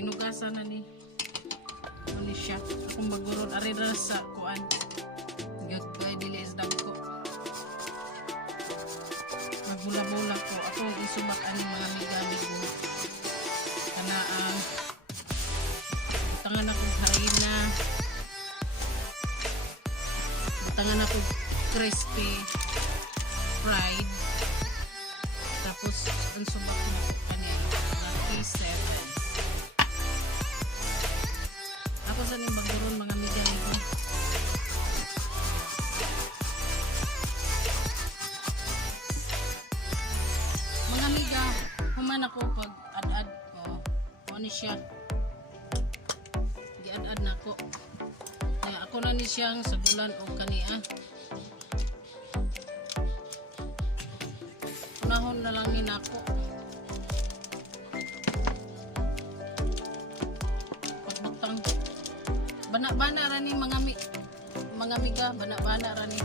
Hinugasan na ni. Ano siya? Akong magurod arira sa kuan. Gagay dili is dagko. Magbula-bula ko. Ako isubat ani mga miga-migo. Kana ang tangan akong harina. Tangan akong crispy fried. Tapos ang subat mo kanina na 7. Ako sa ning baguron mga miga-migo. Mga miga, human ako pag ad-ad ko. Ano siya? Gi-ad-ad na ko. Kaya ako na ni siyang sagulan o kania. Unahon na lang ni nako. Pagbutang. Bana-bana rani mga miga, bana-bana rani.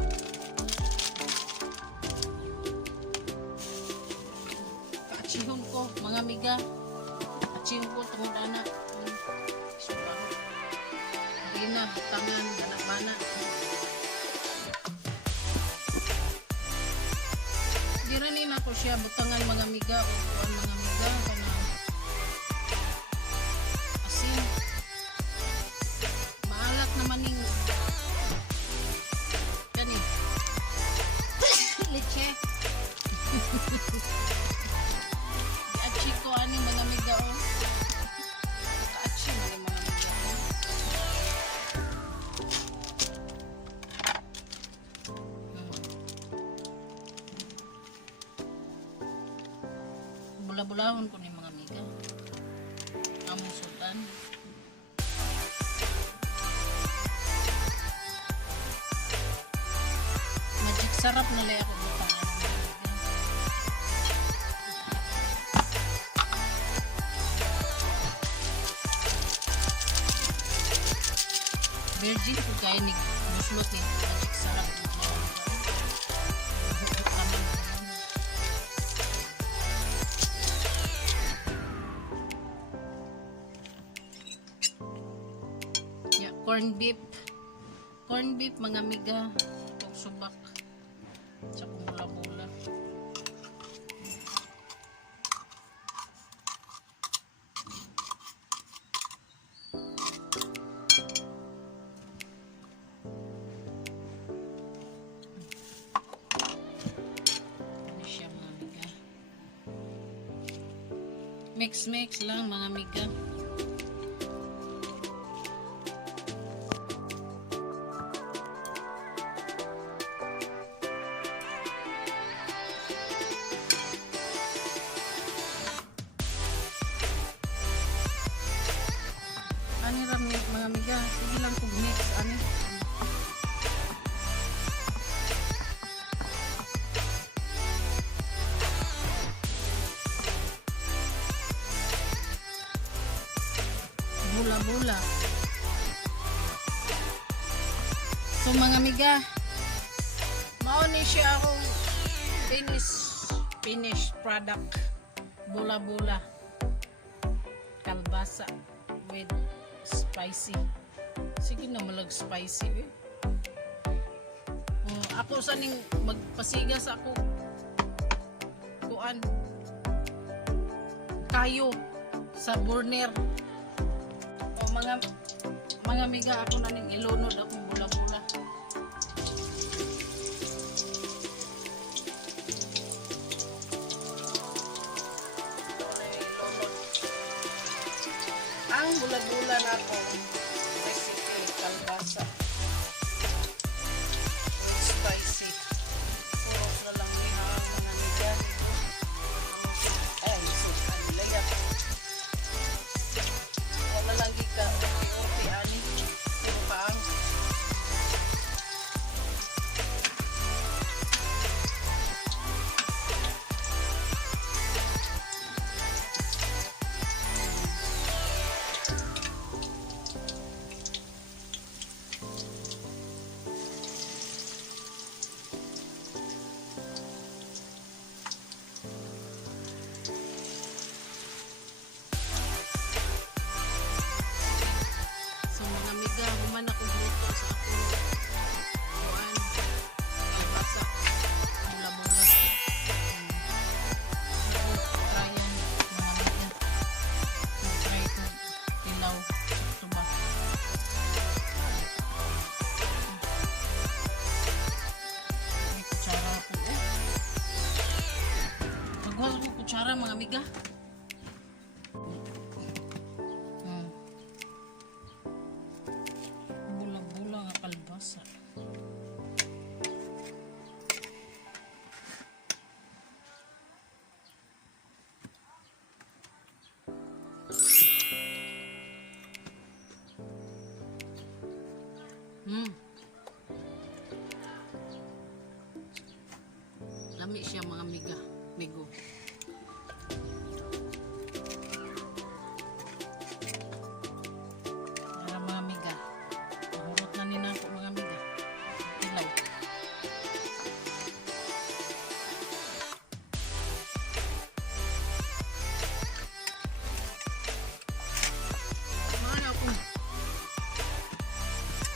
Kaachihon ko mga miga. Kaachihon ko tungod ana. Subaro. Harina, butangan, bana-bana. Di rani na ko siya butangan mga miga o kuan mga miga kana asin. Maalat naman ning gani leche. Achi ko ani mga miga o kaachi ni mga miga. Bula-bulahon ko ni mga miga. Among sultan. Magic sarap na lay ako butang ano mga miga. Virgin ko kaya ni muslot ni magic sarap na mga miga. Corn beef mga miga, itong subak sa kumula-bula. Ano siya mga miga, mix lang mga miga. Ani ram mga miga, sige lang kog mix ani. Bula-bula. So mga miga, mao ni siya akong finished product. Bula-bula. Kalbasa with spicy. Sige na malag spicy eh. Ako sa ning magpasigas ako kuan kayo sa burner. O mga miga, ako na ning ilunod akong bula-bula. Ang bula-bula na ko recipe kalbasa spicy puro na lang ni mga miga. Ay sus ang layak wala lang gika uti ani puro paang ra mga amiga. Bulag-bulag ang kalbasa. Lami siya mga amiga. Migo. Para mga amiga. Mahurot na nina ako mga amiga. Ilaw. Mahal ako.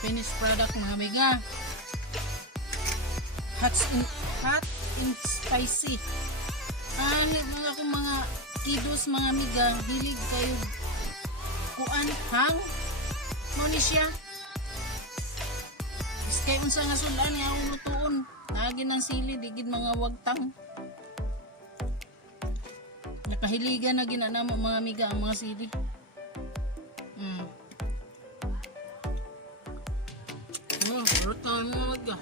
Finished product mga amiga. Hot and spicy. Mga akong mga kidos mga amiga, hilig kayo kuan hang mo ni siya. Iskay unsa nga sulan ni akong lutuon. Nagi ng sili digid mga wagtang. Nakahiligan na ginanamo mga amiga ang mga sili. Urot na mga amiga.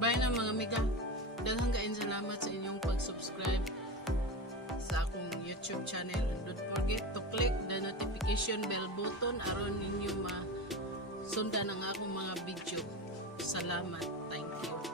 Bye na mga amiga. Daghang kaayong salamat sa inyong pag-subscribe sa akong YouTube channel. And don't forget to click the notification bell button aron ninyo masundan ang akong mga video. Salamat. Thank you.